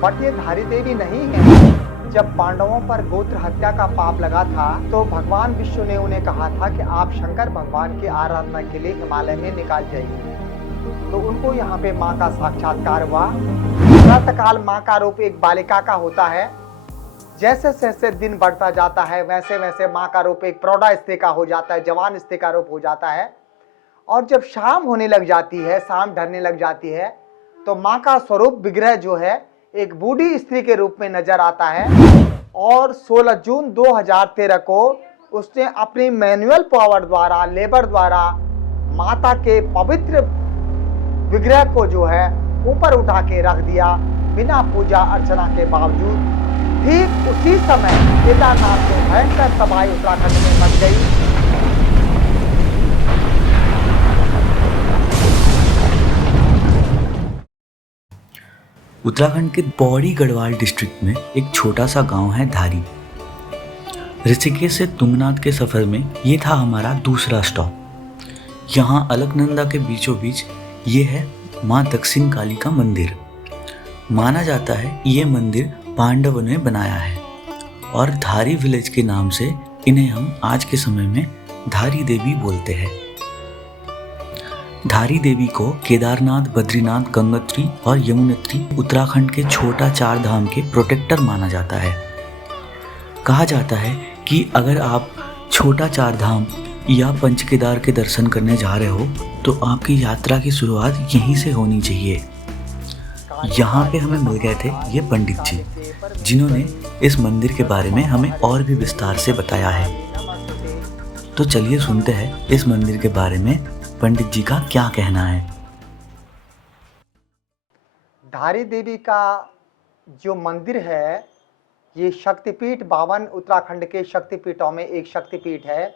But ये धारी देवी नहीं है। जब पांडवों पर गोत्र हत्या का पाप लगा था तो भगवान विष्णु ने उन्हें कहा था कि आप शंकर भगवान की आराधना के लिए हिमालय में निकाल जाइए। तो उनको यहाँ पे माँ का साक्षात्कार हुआ। प्रातःकाल माँ का रूप एक बालिका का होता है। जैसे जैसे दिन बढ़ता जाता है वैसे वैसे माँ का रूप एक प्रौढ़ा स्त्री का हो जाता है, जवान स्त्री का रूप हो जाता है। और जब शाम होने लग जाती है, शाम ढलने लग जाती है, तो माँ का स्वरूप विग्रह जो है एक बूढ़ी स्त्री के रूप में नजर आता है। और 16 जून 2013 को उसने अपनी मैनुअल पावर द्वारा, लेबर द्वारा माता के पवित्र विग्रह को जो है ऊपर उठा के रख दिया बिना पूजा अर्चना के बावजूद। ठीक उसी समय केदारनाथ में भयंकर तबाही उत्तराखंड में मच गई। उत्तराखंड के पौड़ी गढ़वाल डिस्ट्रिक्ट में एक छोटा सा गांव है धारी। ऋषिकेश से तुंगनाथ के सफ़र में ये था हमारा दूसरा स्टॉप। यहाँ अलकनंदा के बीचों बीच ये है माँ दक्षिण काली का मंदिर। माना जाता है ये मंदिर पांडवों ने बनाया है और धारी विलेज के नाम से इन्हें हम आज के समय में धारी देवी बोलते हैं। धारी देवी को केदारनाथ, बद्रीनाथ, गंगोत्री और यमुनोत्री उत्तराखंड के छोटा चार धाम के प्रोटेक्टर माना जाता है। कहा जाता है कि अगर आप छोटा चार धाम या पंचकेदार के दर्शन करने जा रहे हो तो आपकी यात्रा की शुरुआत यहीं से होनी चाहिए। यहाँ पे हमें मिल गए थे ये पंडित जी, जिन्होंने इस मंदिर के बारे में हमें और भी विस्तार से बताया है। तो चलिए सुनते हैं इस मंदिर के बारे में पंडित जी का क्या कहना है। धारी देवी का जो मंदिर है ये शक्तिपीठ 52 उत्तराखंड के शक्तिपीठों में एक शक्तिपीठ है।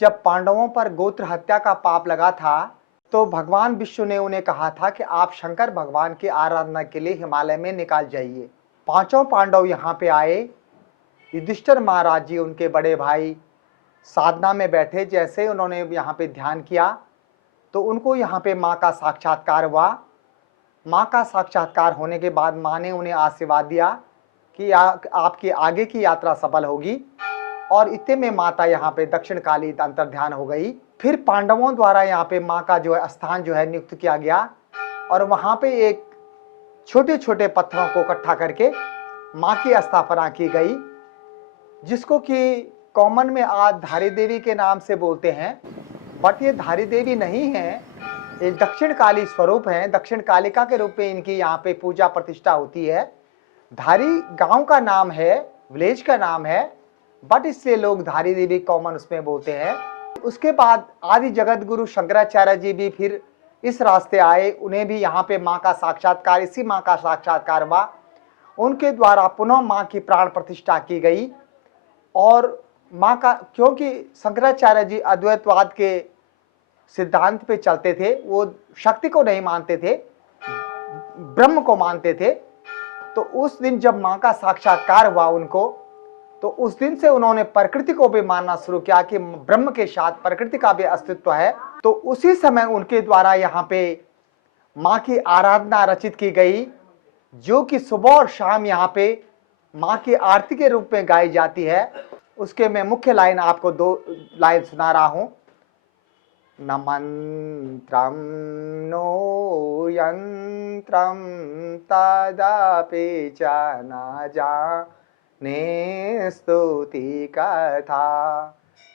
जब पांडवों पर गोत्र हत्या का पाप लगा था तो भगवान विष्णु ने उन्हें कहा था कि आप शंकर भगवान की आराधना के लिए हिमालय में निकाल जाइए। पांचों पांडव यहाँ पे आए। युधिष्ठिर महाराज जी उनके बड़े भाई साधना में बैठे। जैसे उन्होंने यहाँ पे ध्यान किया तो उनको यहाँ पे माँ का साक्षात्कार हुआ। माँ का साक्षात्कार होने के बाद माँ ने उन्हें आशीर्वाद दिया कि आपकी आगे की यात्रा सफल होगी। और इतने में माता यहाँ पे दक्षिण काली अंतर्ध्यान हो गई। फिर पांडवों द्वारा यहाँ पे माँ का जो है स्थान जो है नियुक्त किया गया और वहाँ पे एक छोटे छोटे पत्थरों को इकट्ठा करके माँ की स्थापना की गई, जिसको कि कॉमन में आज धारी देवी के नाम से बोलते हैं। बट ये धारी देवी नहीं है, ये दक्षिण काली स्वरूप है। दक्षिण कालिका के रूप में इनकी यहाँ पे पूजा प्रतिष्ठा होती है। धारी गांव का नाम है, विलेज का नाम है, बट इसलिए लोग धारी देवी कॉमन उसमें बोलते हैं। उसके बाद आदि जगत गुरु शंकराचार्य जी भी फिर इस रास्ते आए। उन्हें भी यहाँ पे माँ का साक्षात्कार, इसी माँ का साक्षात्कार हुआ। उनके द्वारा पुनः माँ की प्राण प्रतिष्ठा की गई। और माँ का, क्योंकि शंकराचार्य जी अद्वैतवाद के सिद्धांत पे चलते थे, वो शक्ति को नहीं मानते थे, ब्रह्म को मानते थे। तो उस दिन जब माँ का साक्षात्कार हुआ उनको, तो उस दिन से उन्होंने प्रकृति को भी मानना शुरू किया कि ब्रह्म के साथ प्रकृति का भी अस्तित्व है। तो उसी समय उनके द्वारा यहाँ पे माँ की आराधना रचित की गई, जो कि सुबह और शाम यहाँ पे माँ की आरती के रूप में गाई जाती है। उसके मैं मुख्य लाइन आपको 2 लाइन सुना रहा हूं। न मंत्रम नो यंत्रम तदापि च न जाने स्तुति कथा,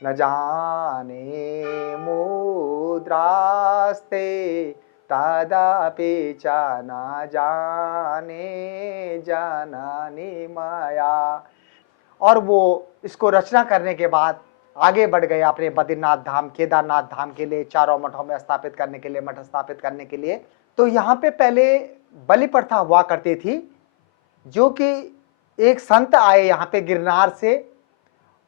न जाने मुद्रास्ते तदापि च न जाने जननी मया। और वो इसको रचना करने के बाद आगे बढ़ गए अपने बद्रीनाथ धाम, केदारनाथ धाम के लिए, चारों मठों में स्थापित करने के लिए, मठ स्थापित करने के लिए। तो यहाँ पे पहले बलि प्रथा हुआ करती थी, जो कि एक संत आए यहाँ पे गिरनार से,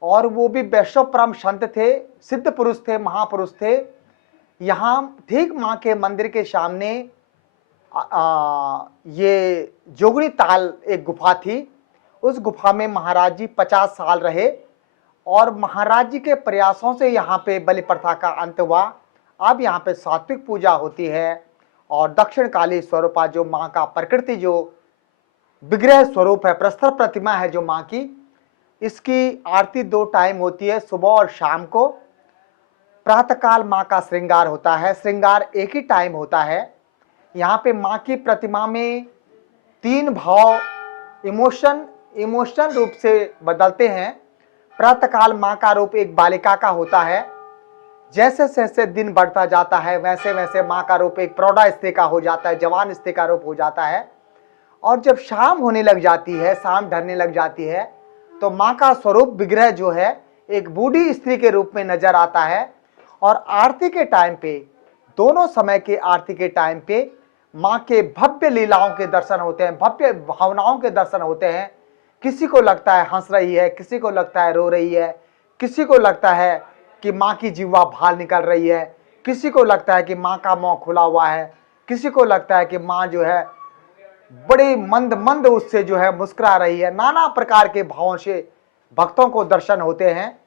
और वो भी वैष्णव परम संत थे, सिद्ध पुरुष थे, महापुरुष थे। यहाँ ठीक माँ के मंदिर के सामने ये जोगड़ी ताल एक गुफा थी। उस गुफा में महाराज जी 50 साल रहे और महाराज जी के प्रयासों से यहाँ पे बलि प्रथा का अंत हुआ। अब यहाँ पे सात्विक पूजा होती है और दक्षिण काली स्वरूपा जो माँ का प्रकृति जो विग्रह स्वरूप है, प्रस्तर प्रतिमा है जो माँ की। इसकी आरती 2 टाइम होती है, सुबह और शाम को। प्रातःकाल माँ का श्रृंगार होता है, श्रृंगार एक ही टाइम होता है। यहाँ पे माँ की प्रतिमा में 3 भाव इमोशनल रूप से बदलते हैं। प्रातःकाल माँ का रूप एक बालिका का होता है, जैसे जैसे दिन बढ़ता जाता है वैसे वैसे माँ का रूप एक प्रौढ़ा स्त्री का हो जाता है, जवान स्त्री का रूप हो जाता है। और जब शाम होने लग जाती है, शाम ढलने लग जाती है, तो माँ का स्वरूप विग्रह जो है एक बूढ़ी स्त्री के रूप में नजर आता है। और आरती के टाइम पे, दोनों समय के आरती के टाइम पे माँ के भव्य लीलाओं के दर्शन होते हैं, भव्य भावनाओं के दर्शन होते हैं। किसी को लगता है हंस रही है, किसी को लगता है रो रही है, किसी को लगता है कि माँ की जिह्वा बाहर निकल रही है, किसी को लगता है कि माँ का मुंह खुला हुआ है, किसी को लगता है कि माँ जो है बड़े मंद मंद उससे जो है मुस्कुरा रही है। नाना प्रकार के भावों से भक्तों को दर्शन होते हैं।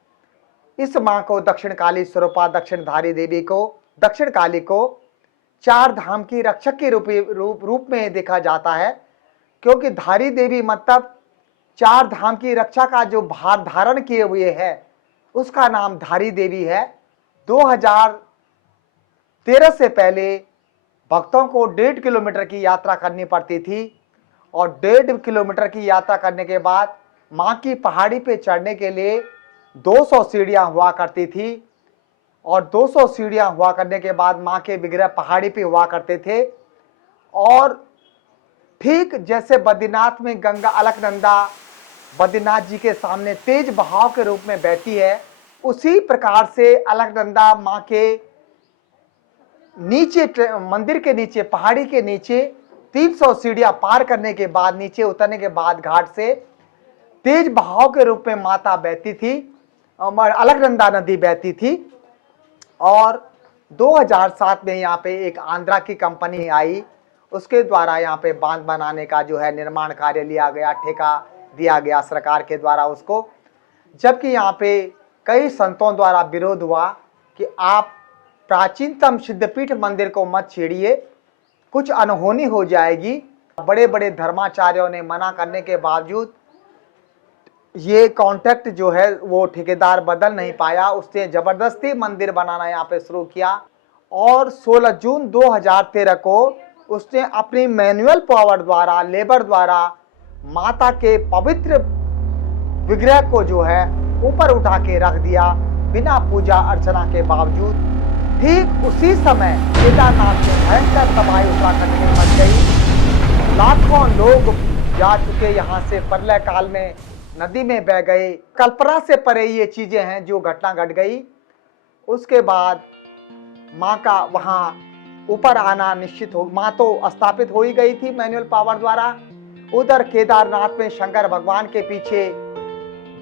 इस माँ को दक्षिण काली स्वरूपा, दक्षिण धारी देवी को, दक्षिण काली को 4 धाम की रक्षक के रूप में देखा जाता है, क्योंकि धारी देवी मतलब 4 धाम की रक्षा का जो भार धारण किए हुए है उसका नाम धारी देवी है। 2013 से पहले भक्तों को 1.5 किलोमीटर की यात्रा करनी पड़ती थी, और 1.5 किलोमीटर की यात्रा करने के बाद माँ की पहाड़ी पे चढ़ने के लिए 200 सीढ़ियाँ हुआ करती थी। और 200 सीढ़ियाँ हुआ करने के बाद माँ के विग्रह पहाड़ी पे हुआ करते थे। और ठीक जैसे बद्रीनाथ में गंगा अलकनंदा बद्रीनाथ जी के सामने तेज बहाव के रूप में बहती है, उसी प्रकार से अलकनंदा माँ के नीचे, मंदिर के नीचे, पहाड़ी के नीचे 300 सीढ़ियां पार करने के बाद, नीचे उतरने के बाद घाट से तेज बहाव के रूप में माता बहती थी, अलकनंदा नदी बहती थी। और 2007 में यहाँ पे एक आंध्रा की कंपनी आई, उसके द्वारा यहाँ पे बांध बनाने का जो है निर्माण कार्य लिया गया, ठेका दिया गया सरकार के द्वारा उसको। जबकि यहाँ पे कई संतों द्वारा विरोध हुआ कि आप प्राचीनतम सिद्धपीठ मंदिर को मत छेड़िए, कुछ अनहोनी हो जाएगी। बड़े बड़े धर्माचार्यों ने मना करने के बावजूद ये कॉन्ट्रैक्ट जो है वो ठेकेदार बदल नहीं पाया, उसने जबरदस्ती मंदिर बनाना यहाँ पे शुरू किया। और 16 जून 2013 को उसने अपनी मैनुअल पावर द्वारा, लेबर द्वारा माता के पवित्र विग्रह को जो है ऊपर उठा के रख दिया बिना पूजा अर्चना के बावजूद। ठीक उसी समय केदारनाथ में भयंकर तबाही उत्तराखंड में मच गई। लाखों लोग जा चुके यहाँ से, प्रलय काल में नदी में बह गए। कल्पना से परे ये चीजें हैं जो घटना घट गई। उसके बाद माँ का वहाँ ऊपर आना निश्चित हो, माँ तो स्थापित हो ही गई थी मैनुअल पावर द्वारा। उधर केदारनाथ में शंकर भगवान के पीछे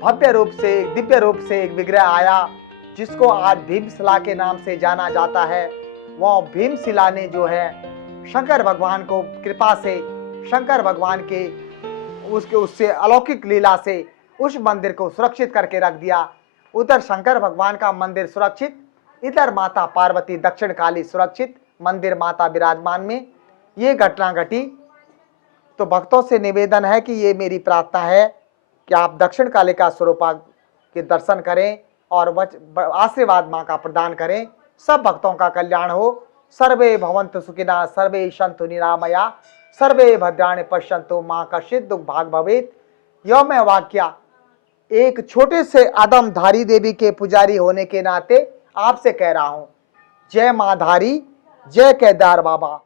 भव्य रूप से, दिव्य रूप से एक विग्रह आया, जिसको आज भीमशिला के नाम से जाना जाता है। वह भीमशिला ने जो है शंकर भगवान को कृपा से, शंकर भगवान के उससे अलौकिक लीला से उस मंदिर को सुरक्षित करके रख दिया। उधर शंकर भगवान का मंदिर सुरक्षित, इधर माता पार्वती दक्षिण काली सुरक्षित, मंदिर माता विराजमान में ये घटना घटी। तो भक्तों से निवेदन है कि ये मेरी प्रार्थना है कि आप दक्षिण कालिका स्वरूपा के दर्शन करें और आशीर्वाद माँ का प्रदान करें। सब भक्तों का कल्याण हो। सर्वे भवन्तु सुखिनः, सर्वे सन्तु निरामया, सर्वे भद्राणि पश्यन्तु माँ कश्चित् दुःख भाग भवेत्। यह मैं वाक्य एक छोटे से आदम धारी देवी के पुजारी होने के नाते आपसे कह रहा हूँ। जय माँ धारी, जय केदार बाबा।